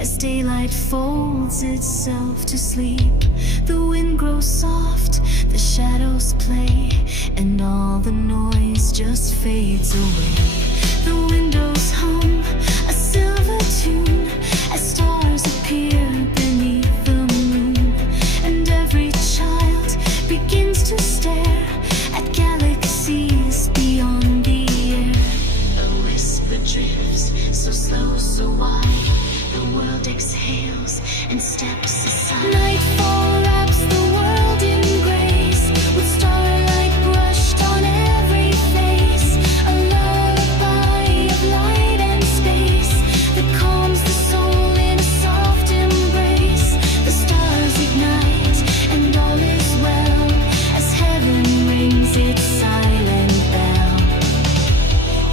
as daylight folds itself to sleep. The wind grows soft, the shadows play, and all the noise just fades away. The windows hum a silver tune as stars appear beneath the moon, and every child begins to stare at galaxies beyond the air. A whisper drifts, so slow, so wide, the world exhales and steps aside. Nightfall wraps the world in grace, with starlight brushed on every face. A lullaby of light and space that calms the soul in a soft embrace. The stars ignite and all is well as heaven rings its silent bell.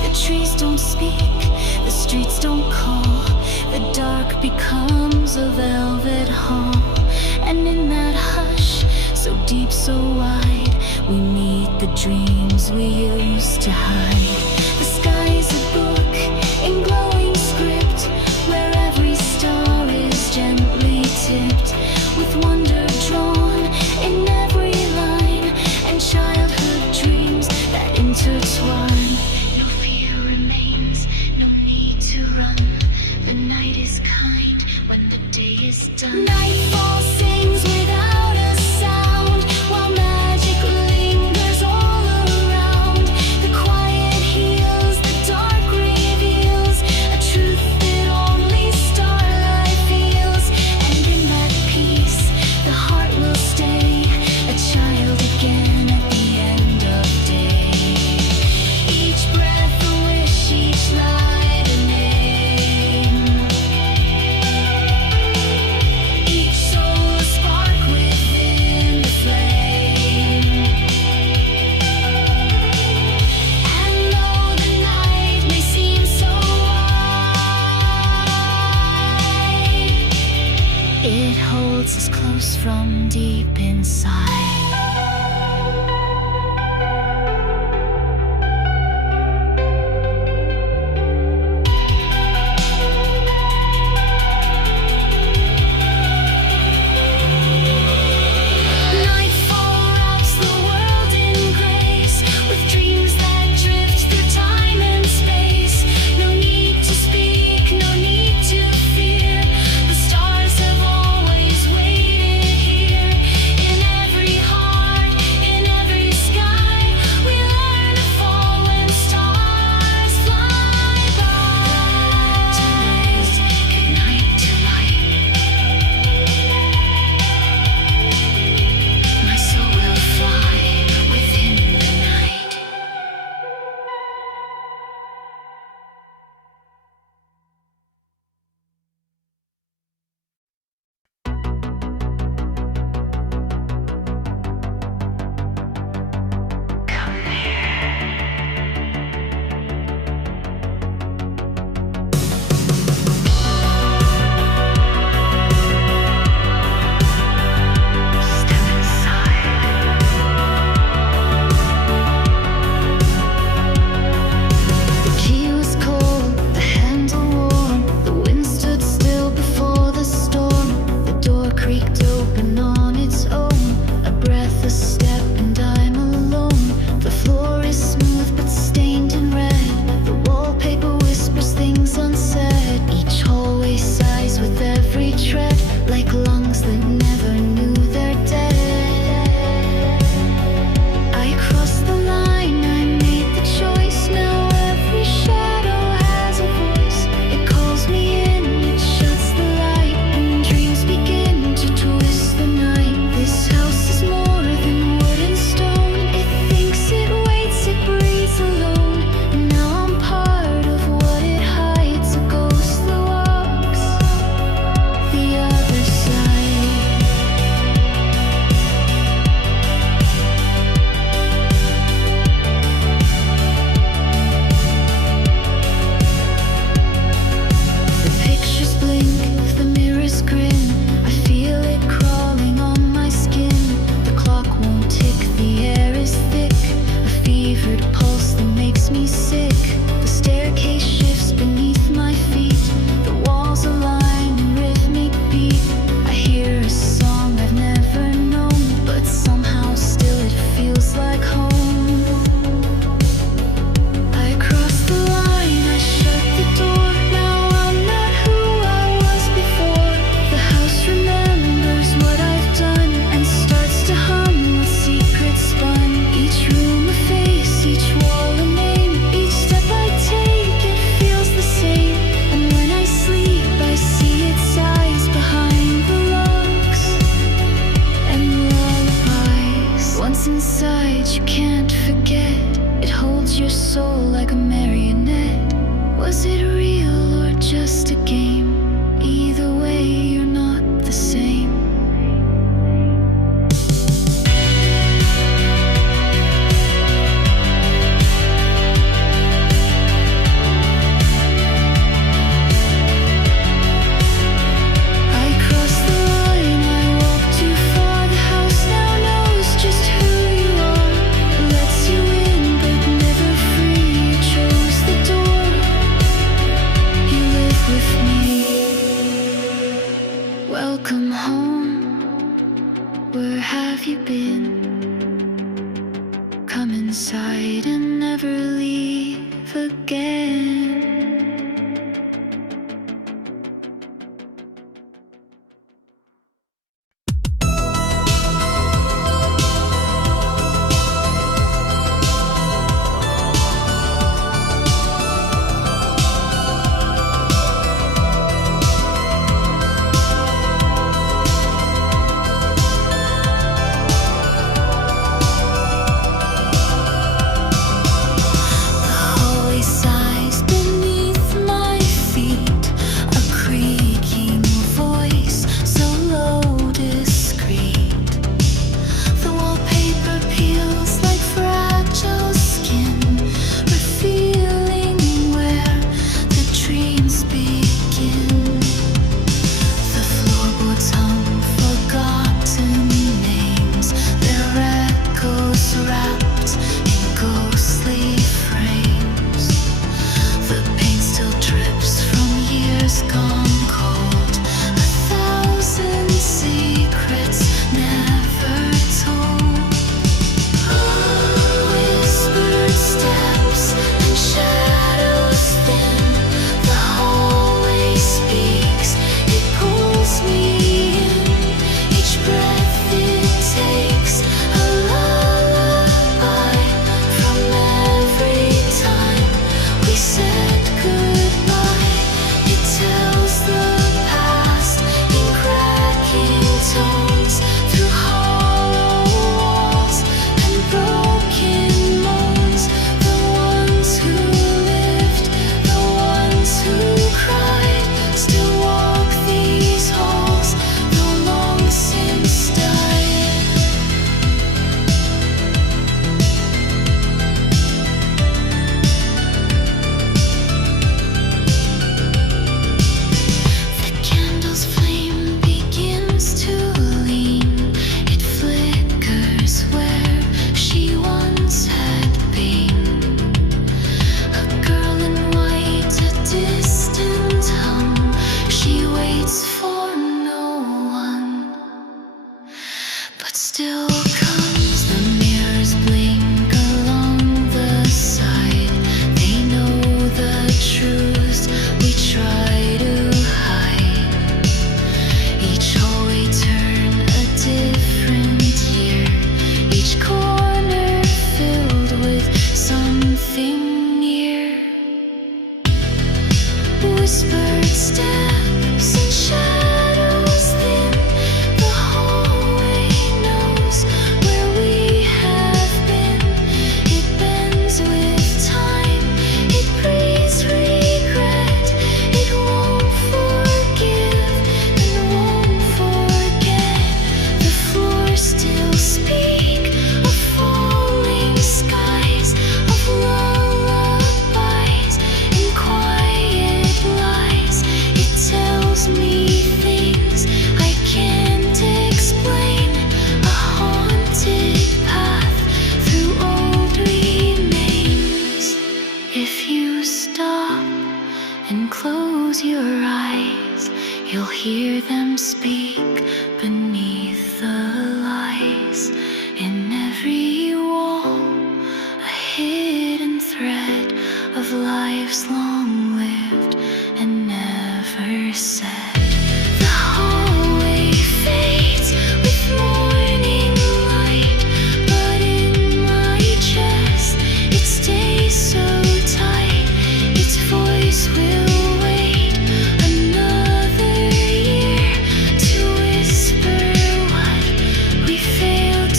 The trees don't speak, the streets don't call, the dark becomes a velvet hall. And in that hush, so deep, so wide, we meet the dreams we used to hide. The sky's a book in glowing script, where every star is gently tipped, with wonder drawn in every line, and childhood dreams that intertwine. No fear remains, no need to run. The night is kind when the day is done. Nightfall sings without a sound, while magic lingers all around. The quiet heals, the dark reveals a truth that only starlight feels. And in that peace, the heart will stay a child again at the end of day. Each breath a wish, each light a name. Each soul a spark within the flame. And though the night may seem so wide, it holds us close from deep inside. Nightfall wraps the world in grace, with dreams that drift through time and space. No need to speak, no need to fear. The stars have always waited here, in every heart Welcome home, where have you been? Come inside and never leave again.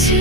To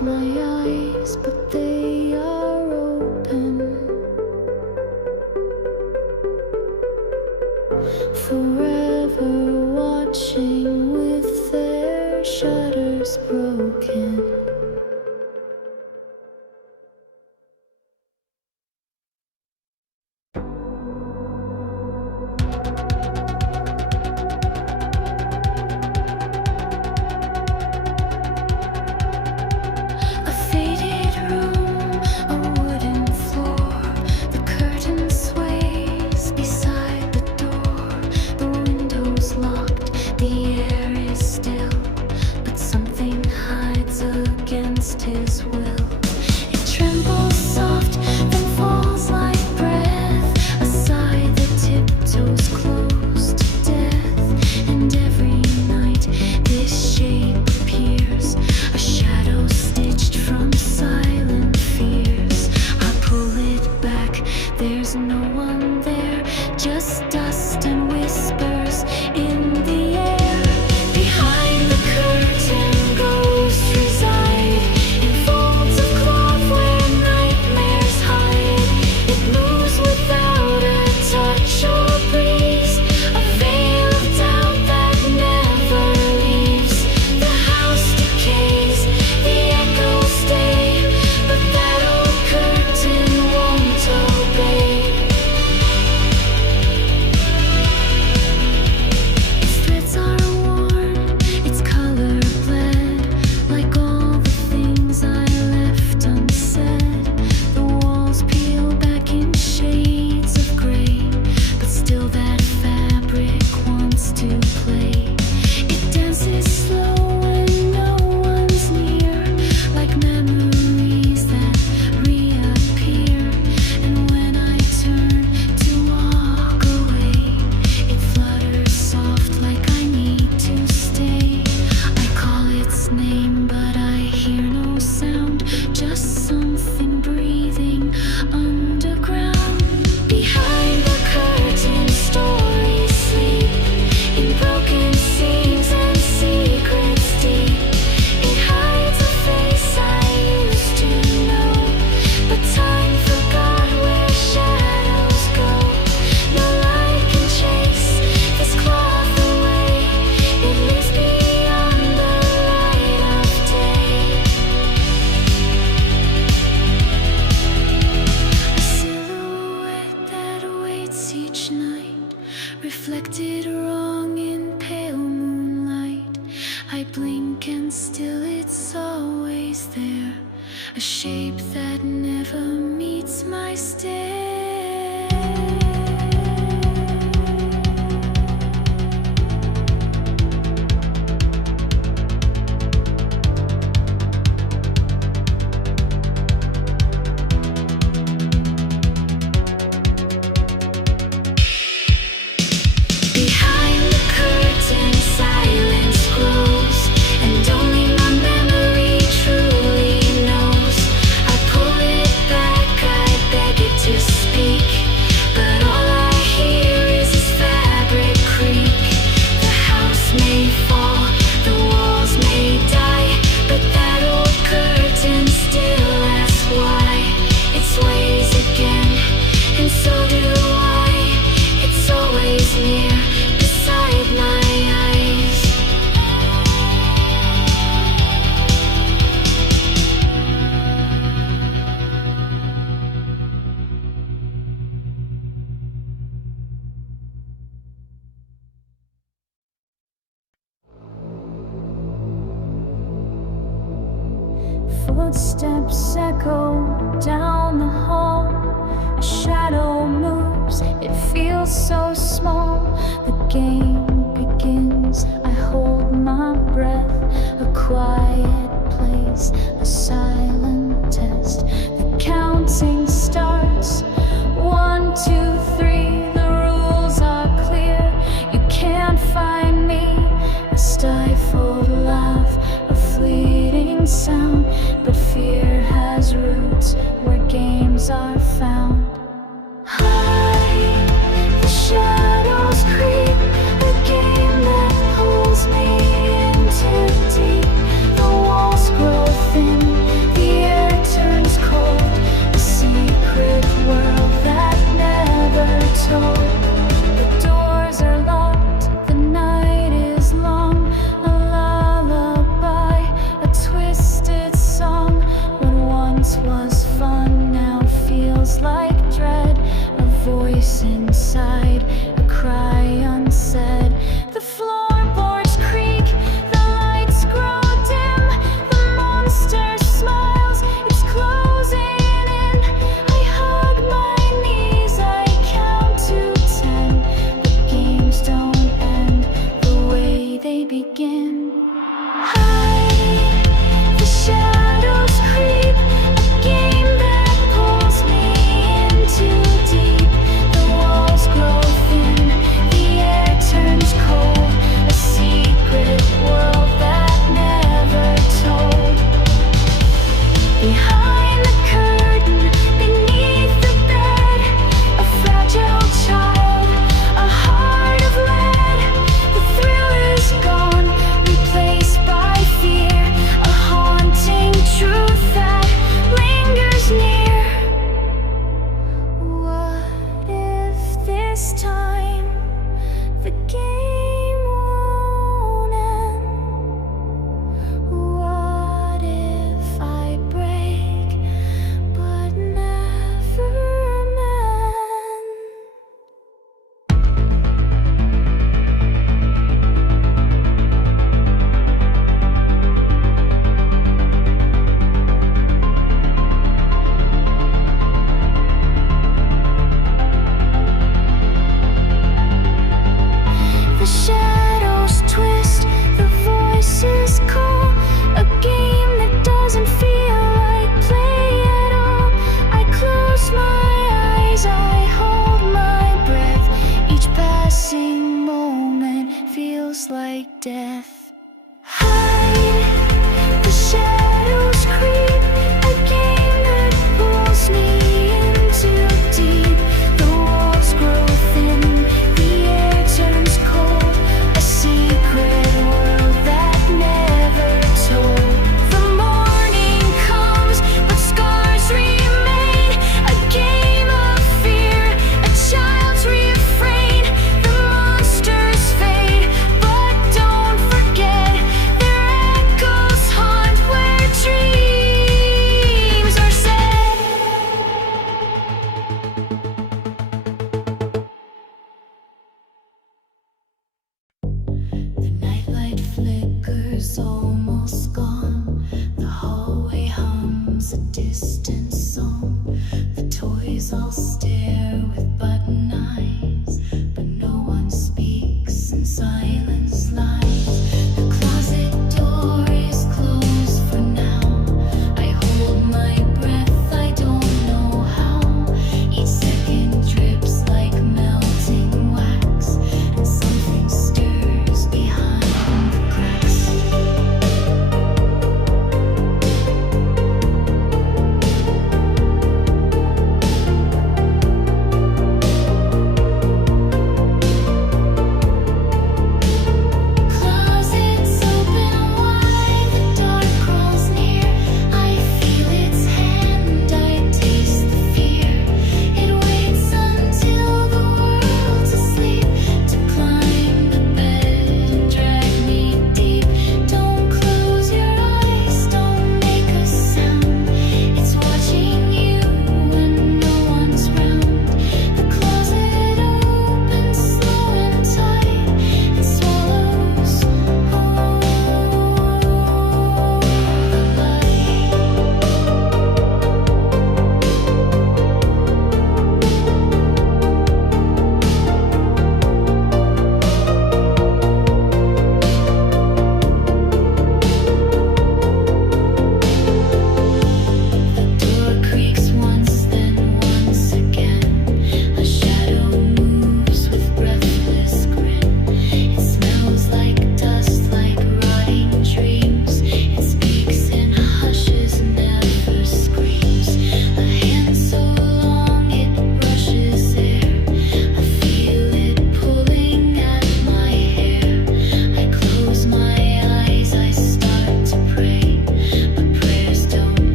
closed my eyes, but they are open. Forever watching with their shutters broken. His will. It trembles soft, then falls like breath. A sigh that tiptoes close to death. And every night this shape appears, a shadow stitched from silent fears. I pull it back, there's no one there, just dust and whispers in the air. Behind the curtain, ghosts reside. Reflected wrong in pale moonlight, I blink and still it's always there, a shape that never meets my stare. Footsteps echo down the hall. A shadow moves, it feels so small. The game begins, I hold my breath. A quiet place, a silent test. The counting starts. 1, 2, 3, the rules are clear. You can't find me. A stifled laugh, a fleeting sound. But fear has roots where games are found. High, the shadows creep, a game that pulls me into Hide, the shadows creep, a game that pulls me in too deep. The walls grow thin, the air turns cold, a secret world that never told. Behind the curtain, beneath the bed, a fragile child, a heart of lead. The thrill is gone, replaced by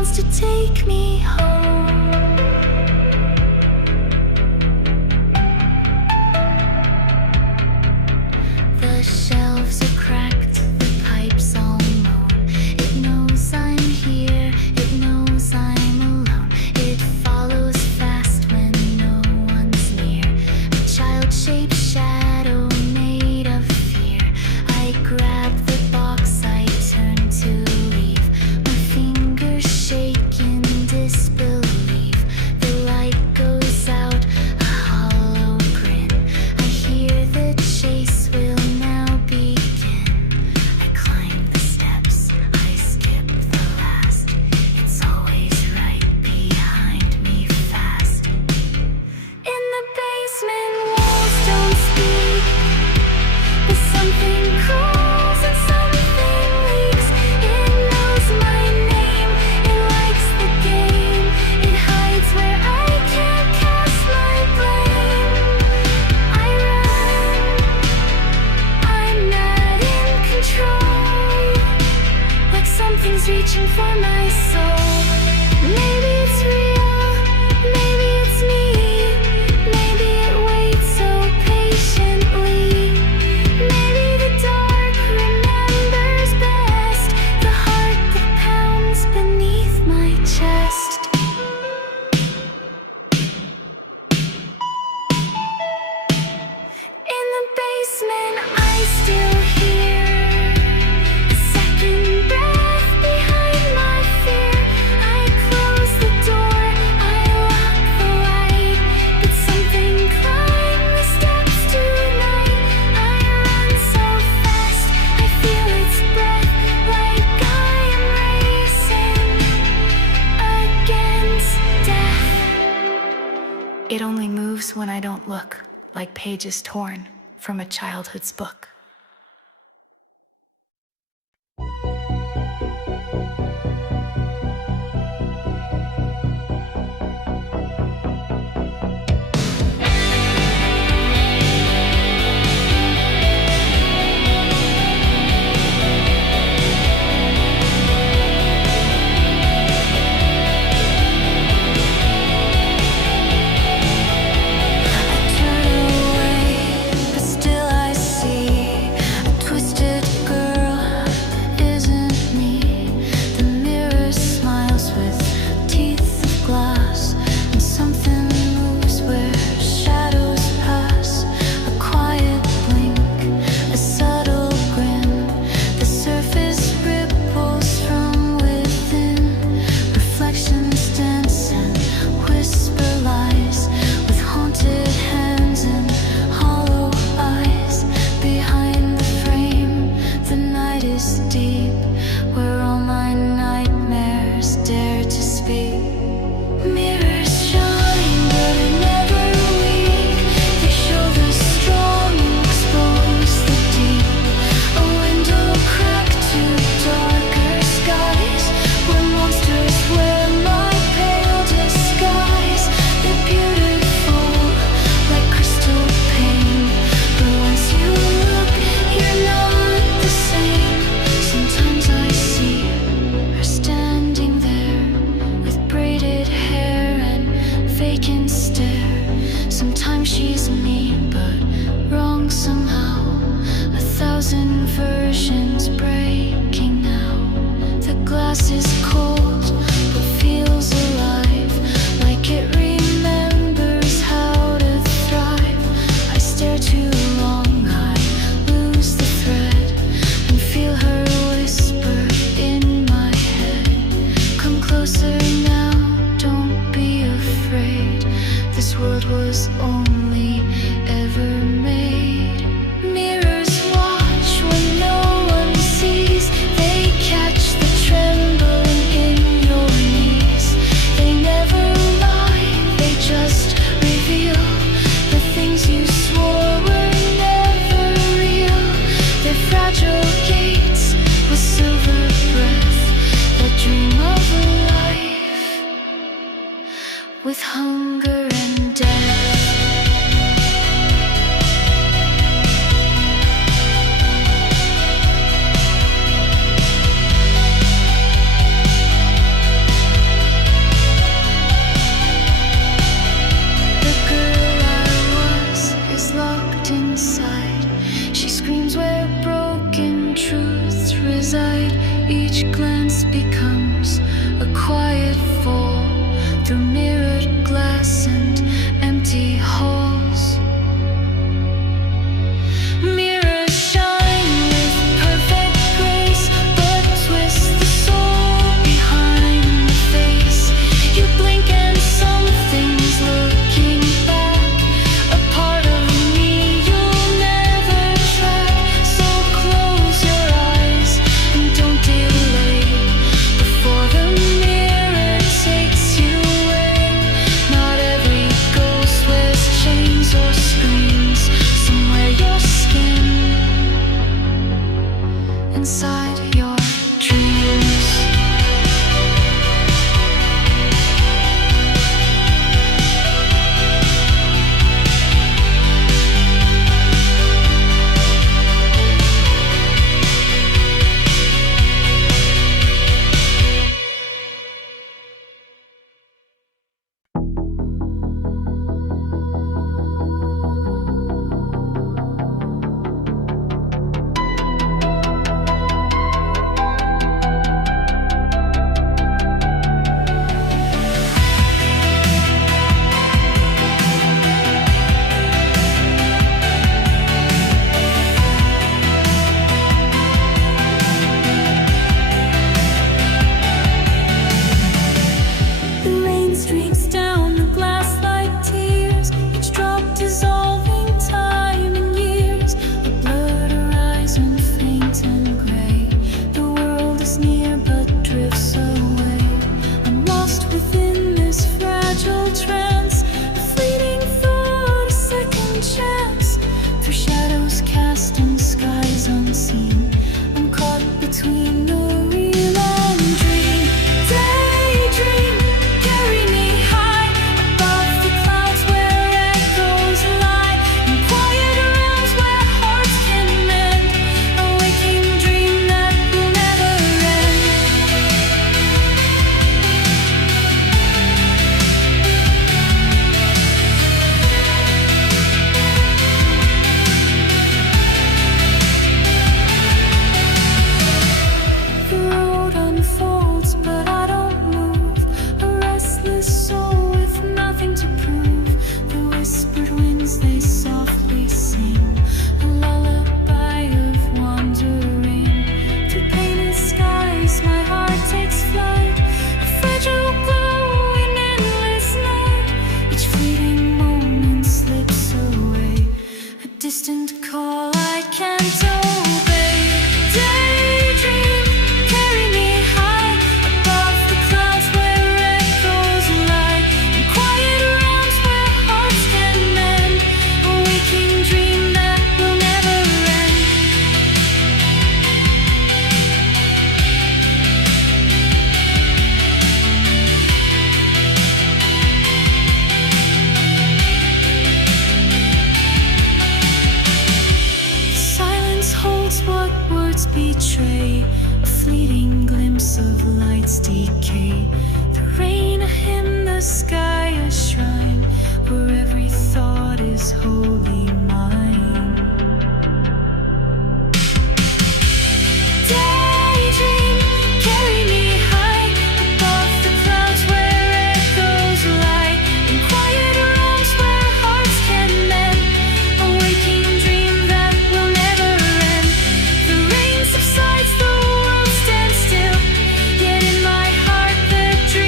wants to take me home. The shelves are cracked, the pipes all moan. It knows I'm here, it knows I'm alone. It follows fast when no one's near. A child-shaped shadow made of fear. I grab the box, I turn to leave. My fingers shake in disbelief. The light goes out, a hollow grin. I hear the chase will now begin. I climb the steps, I skip the last. It's always right behind me fast. In the basement, walls don't speak, but something crawls and something leaks. It knows my name, it likes the game. It hides where I can't cast my blame. I run, I'm not in control, like something's reaching for my soul. Maybe it's real, maybe it's me. Maybe it waits so patiently. Maybe the dark remembers best, the heart that pounds beneath my chest. In the basement, I still hear a second breath behind my fear. I close the door, I lock the light, but something climbed the steps tonight. I run so fast, I feel its breath, like I am racing against death. It only moves when I don't look, like pages torn from a childhood's book. I turn away, but still I see a twisted girl that isn't me. The mirror smiles with teeth of glass, and something moves where shadows pass. A quiet blink, a subtle grin. The surface ripples from within. Reflections dance and whisper lies, with haunted hands and hollow eyes. Behind the frame, the night is deep, where all my nightmares dare to speak. Mirrors shine, but are never weak. They show the strong, expose the deep. A window cracked to darker skies, where monsters wear my pale disguise. They're beautiful, like crystal pane, but once you look, you're not the same. Sometimes I see her standing there, with braided hair and vacant stare. Sometimes she's me, but wrong somehow. 1,000 versions breaking now. The glass is cold, but feels alive, like it remembers how to thrive. I stare too long, I lose the thread, and feel her whisper in my head. Come closer now, don't be afraid. This world was only ever made. Mirrors watch when no one sees. They catch the trembling in your knees. They never lie, they just reveal the things you swore were never real. They're fragile gates with silver breath that dream of life with hunger and death. within this fragile trance. A fleeting thought, a second chance. Through shadows cast in skies unseen, I'm caught between the real and dream. Daydream, carry me high above the clouds where echoes lie, in quiet realms where hearts can mend. A waking dream that will never end. The road unfolds, but I don't move. A restless soul with nothing to prove. The whispered winds, they softly sing a lullaby of wandering. Through painted skies, my heart takes flight. A fragile glow in endless night. Each fleeting moment slips away. A distant call I can't obey. Daydream, carry me high above the clouds where echoes lie, in quiet realms where hearts can mend. A waking dream that will never end. Silence holds what words betray. A fleeting glimpse of light's decay. The rain, a hymn, the sky, a shrine where every thought is wholly mine. Daydream, carry me high above the clouds where echoes lie, in quiet realms where hearts can mend. A waking dream that will never end. The rain subsides, the world stands still, yet in my heart the dream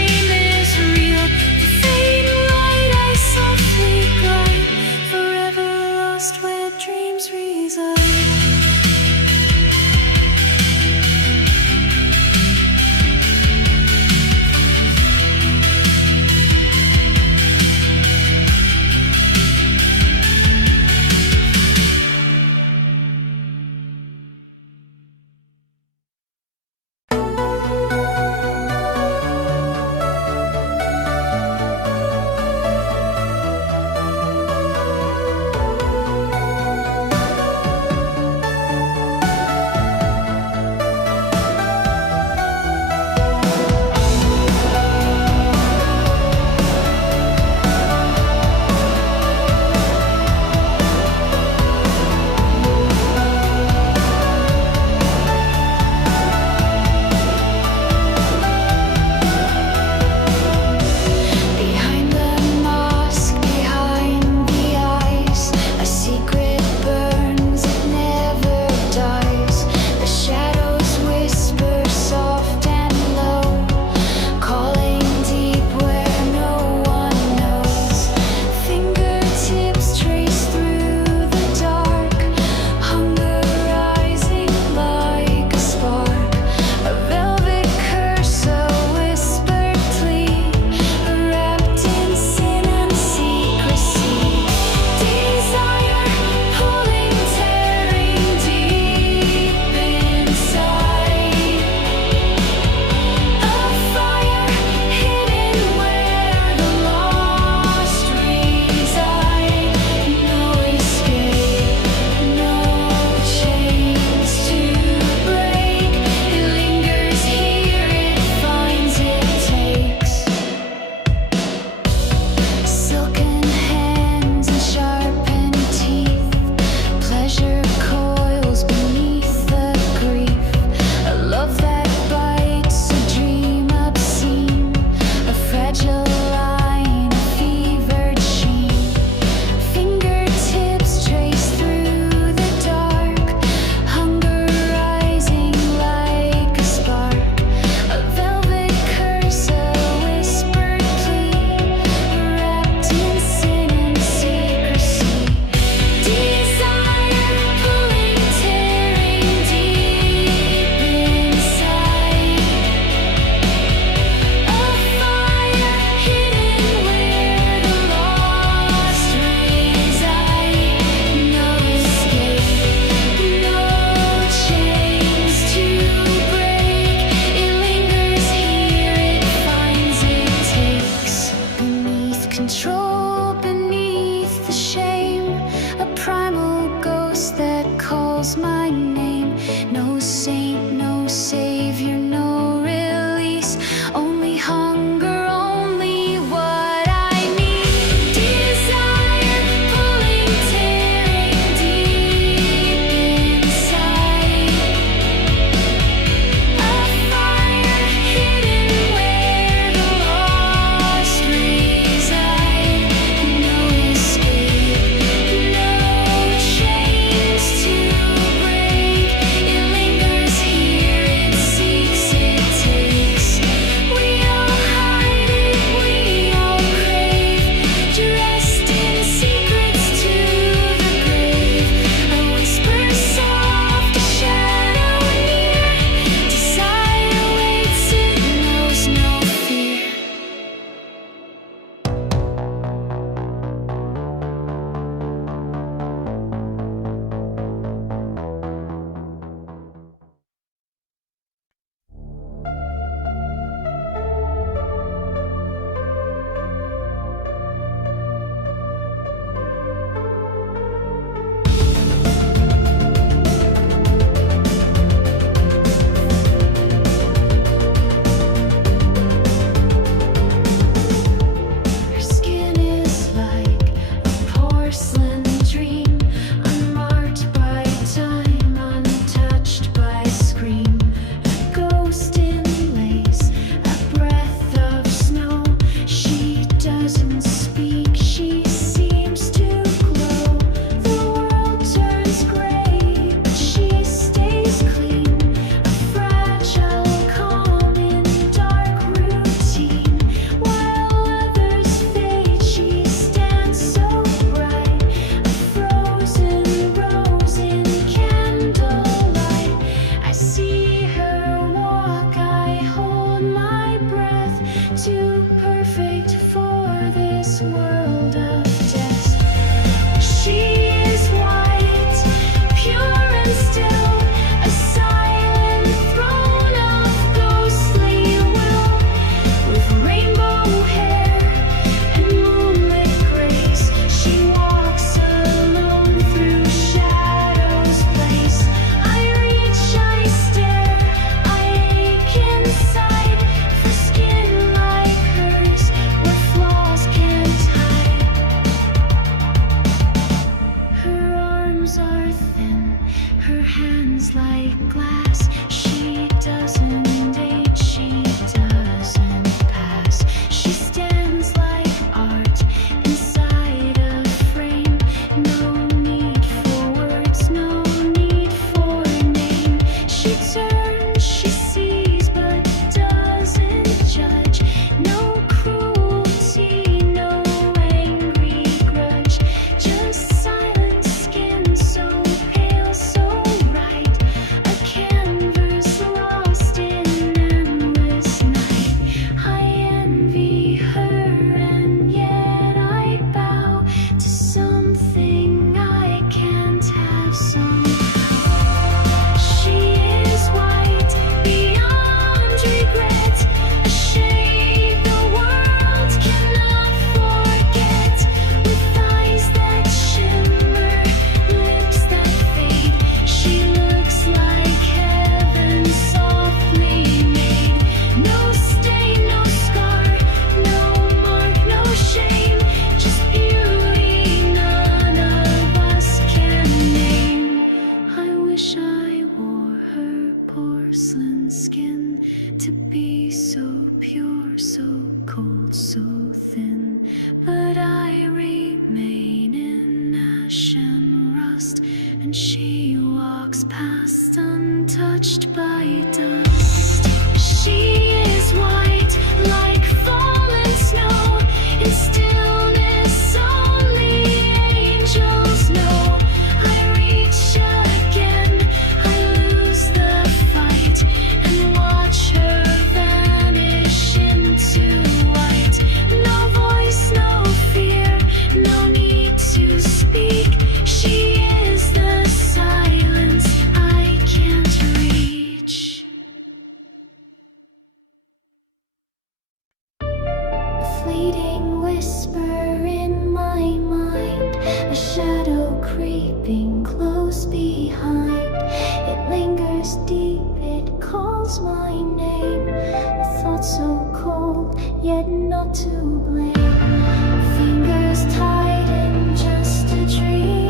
control beneath the shame, a primal ghost that calls my name. No saint, no savior, no release, only hunger, only what I need. Desire pulling, tearing deep inside, a fire hidden where the lost reside. No escape, no chains to break. It lingers here, it seeks, it takes. We all hide it, we all crave, dressed in secrets to the grave. A whisper soft, a shadow near. Desire waits, it knows no fear. Her skin is like a porcelain dream, unmarked by time, untouched by scream. A ghost in lace, a breath of snow. She doesn't speak, she seems to glow. The world turns gray, but she stays clean. A fragile calm in dark routine. While others fade, she stands so bright. A frozen rose in candlelight. I see her walk, I hold my breath. Too perfect for this world of death. She is white, pure and still, a silent throne of ghostly will. With rainbow hair and moonlit grace, she walks alone through shadows' place. I reach, I stare, I ache inside, for skin like hers, where flaws can't hide. Her arms are thin, her hands like glass. She doesn't age, she doesn't pass. She stands like art inside a frame. No need for words, no need for name. She turns, she sees, but doesn't judge. No cruelty, no angry grudge. Just silent skin, so pale, so right. A canvas lost in endless night. I envy her, and yet I bow to something I can't have somehow. She is white beyond regret, a shade the world cannot forget. With eyes that shimmer, lips that fade, she looks like heaven softly made. No stain, no scar, no mark, no shame, just beauty none of us can name. I wish I wore her porcelain skin, to be so pure, so cold, so thin. But I remain in ash and rust, and she walks past untouched by dust. She is white like fallen snow, in stillness only angels know. I reach again, I lose the fight, and watch her vanish into white. No voice, no fear, no need to speak. She is the silence I can't reach. A fleeting whisper in my mind, a shadow creeping close behind. It lingers deep, it calls my name. A thought so cold, yet not to blame. Fingers tighten, just a dream.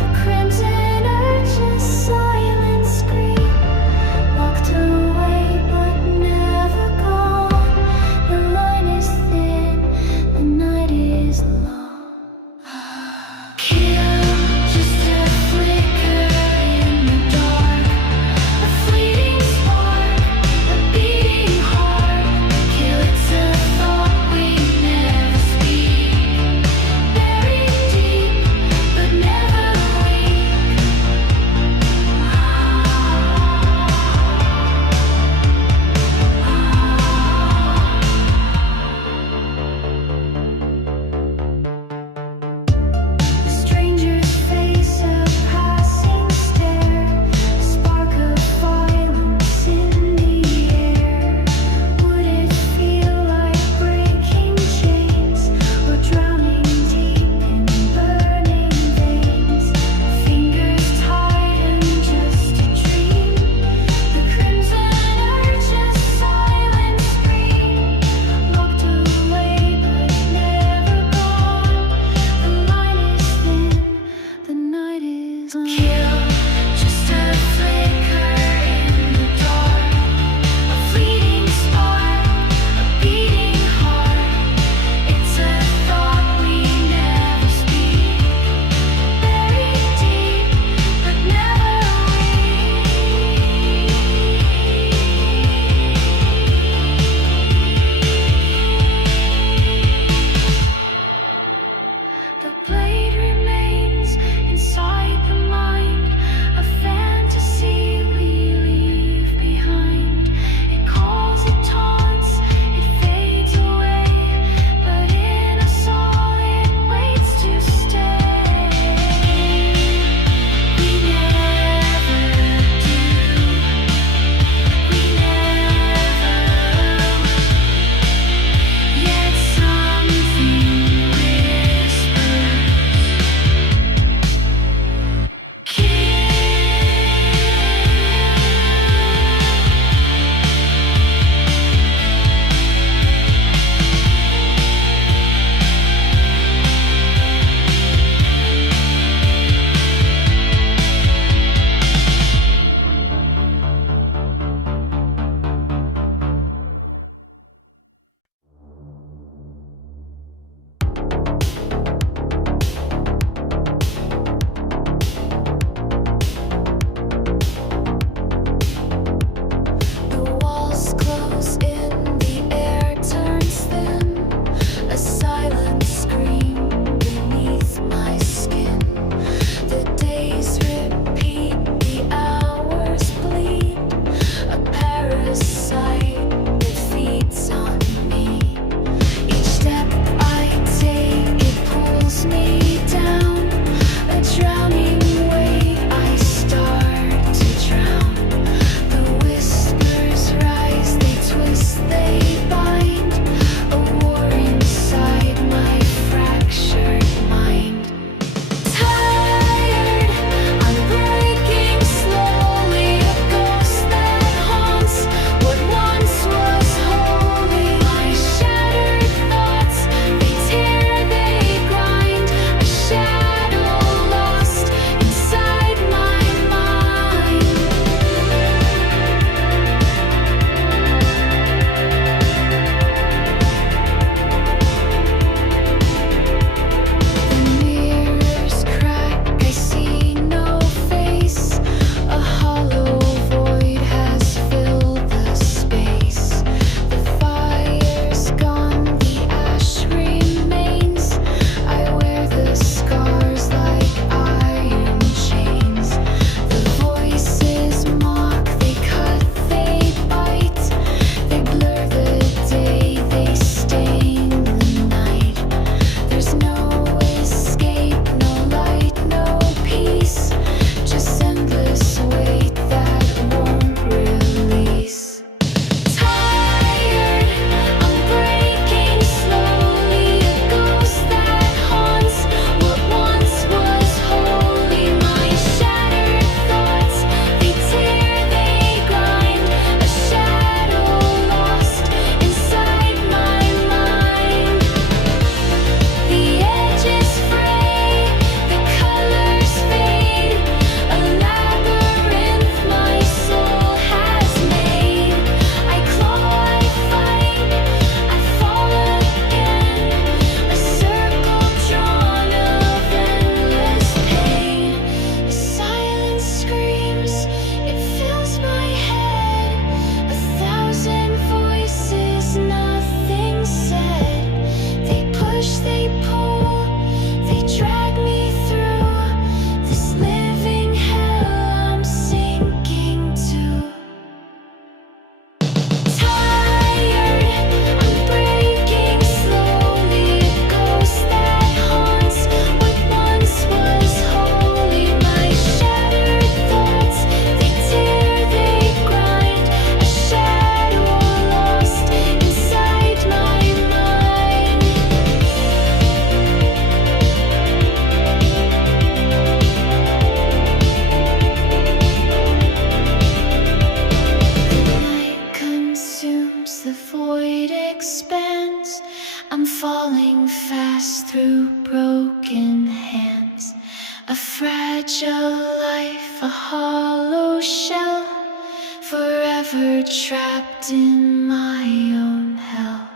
The crimson urges silent scream. Locked away but never gone. The line is thin, the night is long. Kill, just a flicker in the dark. A fleeting spark, a beating heart. Kill, it's a thought we never speak. I'm falling fast through broken hands. A fragile life, a hollow shell, forever trapped in my own hell.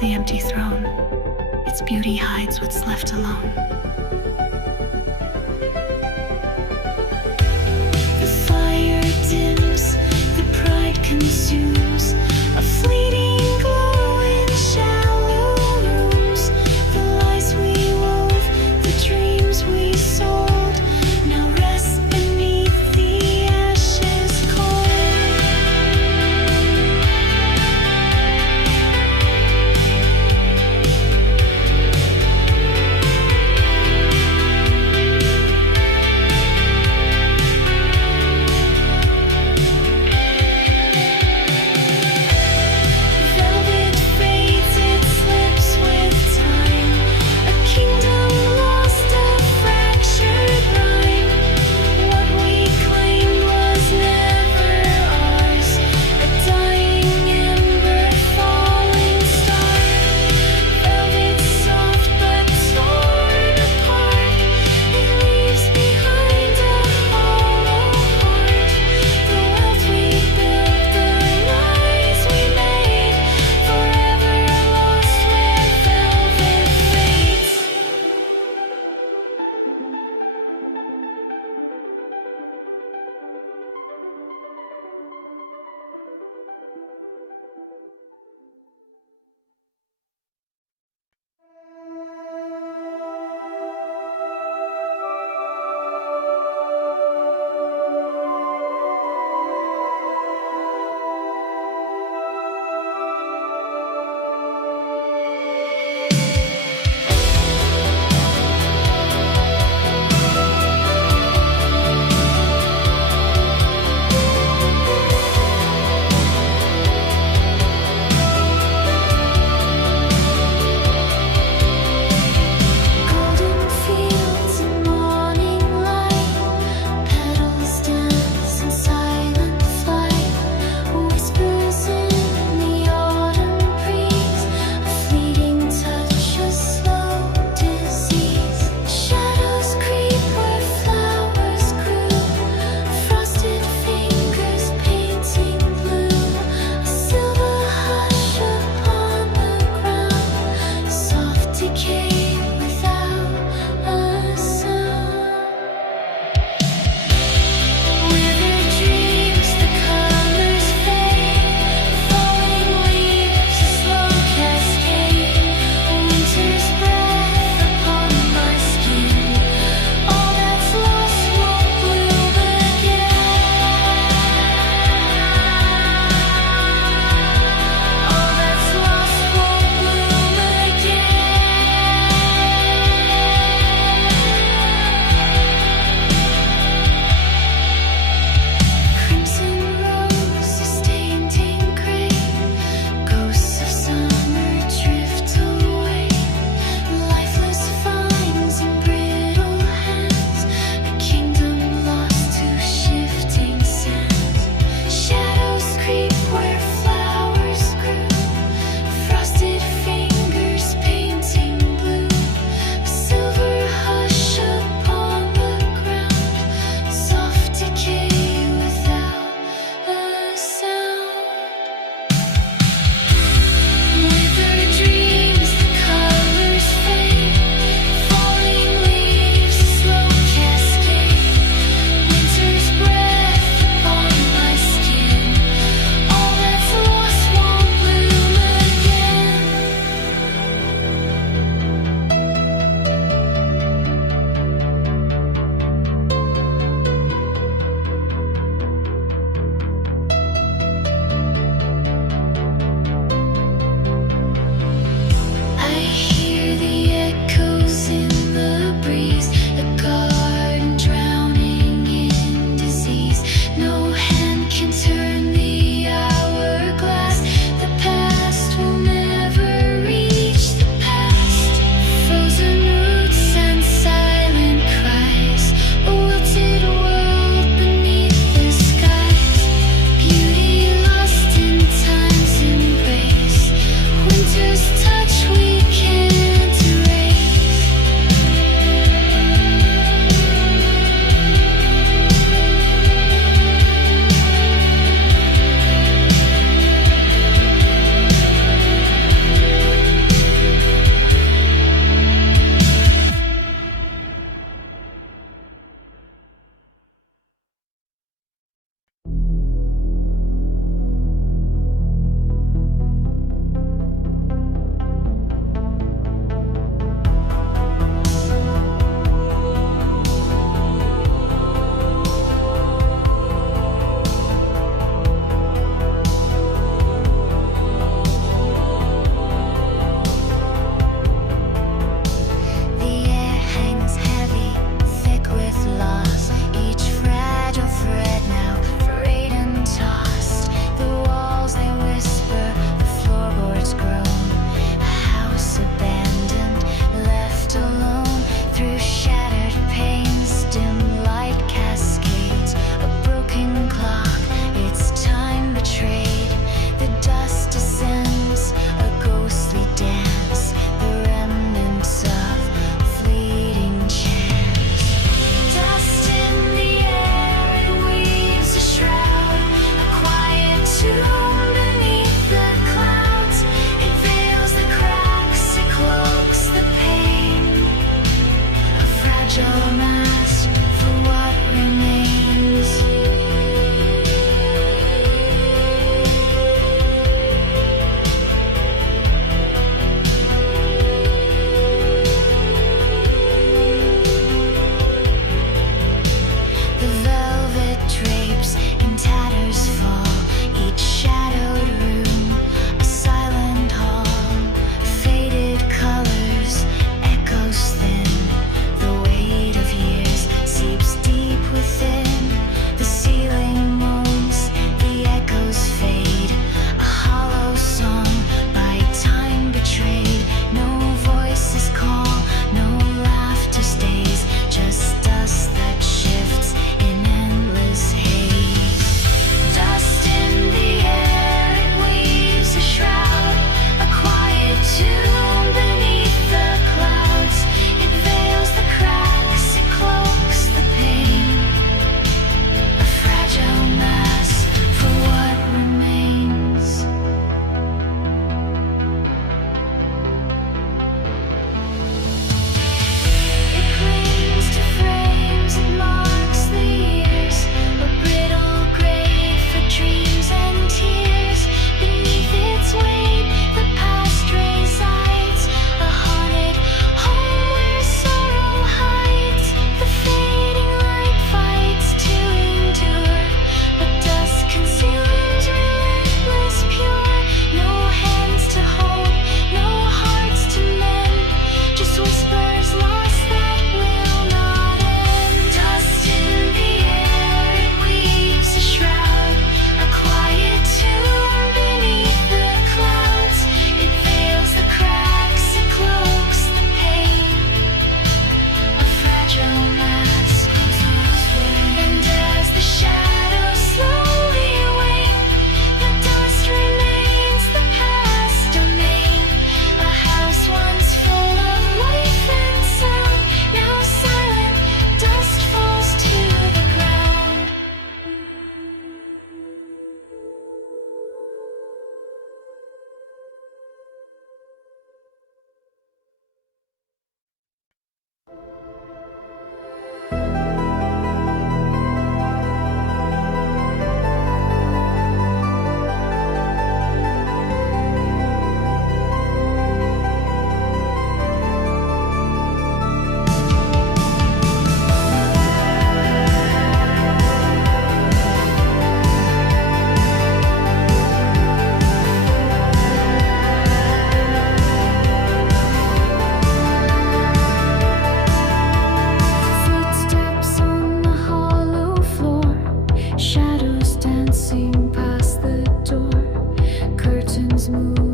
The empty throne, its beauty hides what's left alone. The fire dims, the pride consumes, a fleeting glow in shallow rooms. The lies we wove, the dreams we sold, now rest beneath the ashes cold.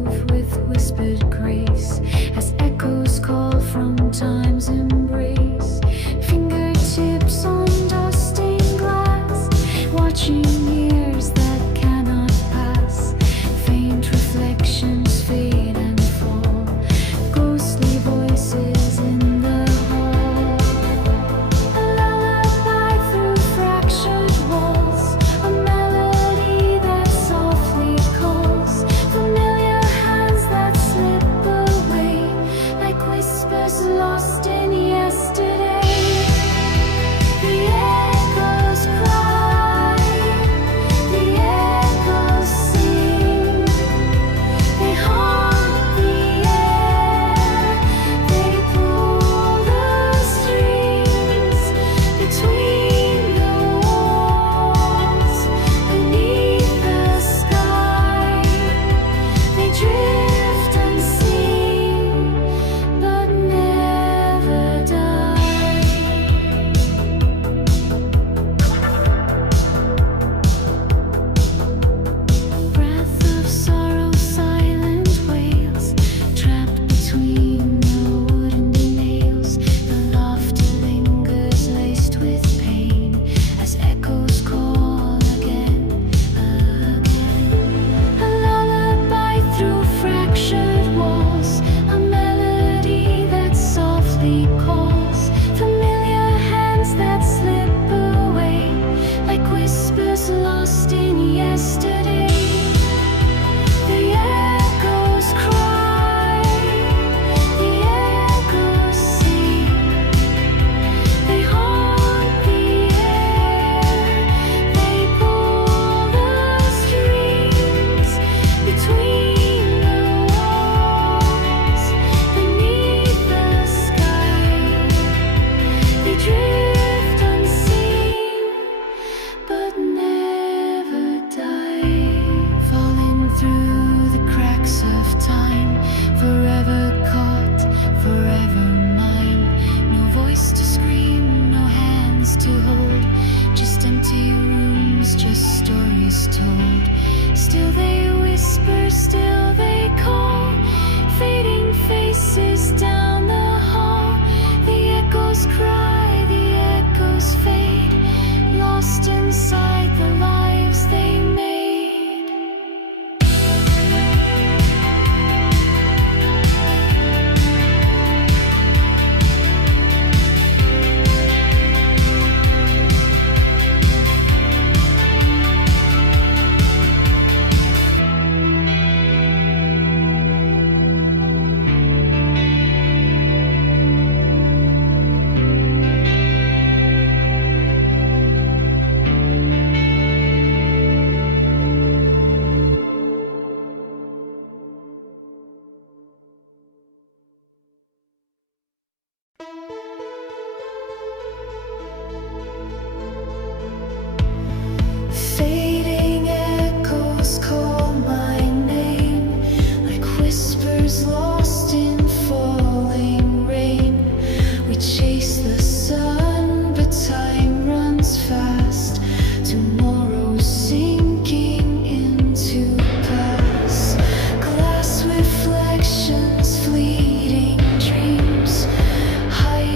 move with whispered grace as echoes call from time's embrace. Fingertips on dusting glass, watching years that cannot pass. Faint reflections fade and fall, ghostly voices in the hall. A lullaby through fractured walls, a melody that softly calls. Familiar hands that slip away, like whispers lost in yesterday. The echoes cry, the echoes sing. They haunt the air, they pull the strings between the walls, beneath the sky. They drift unseen, but never die. Breath of sorrow, silent wails, trapped between the wooden nails. The laughter lingers, laced with pain, as echoes call again, again. A lullaby through fractured walls, a melody that softly calls. Familiar hands that slip away, like whispers lost in yesterday. The echoes cry, the echoes sing. They haunt the air, they pull the strings between the walls, beneath the sky. They drift unseen, but never die. Falling through the cracks of time, forever caught, forever mine. No voice to scream, no hands to hold, just empty rooms, just stories told. Still they whisper, still they call, fading faces down the hall. The echoes cry, the echoes fade, lost inside the lives they made. Fading echoes call my name, like whispers lost in falling rain. We chase the sun, but time runs fast. Tomorrow's sinking into past. Glass reflections, fleeting dreams, hide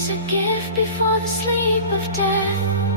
is a gift before the sleep of death.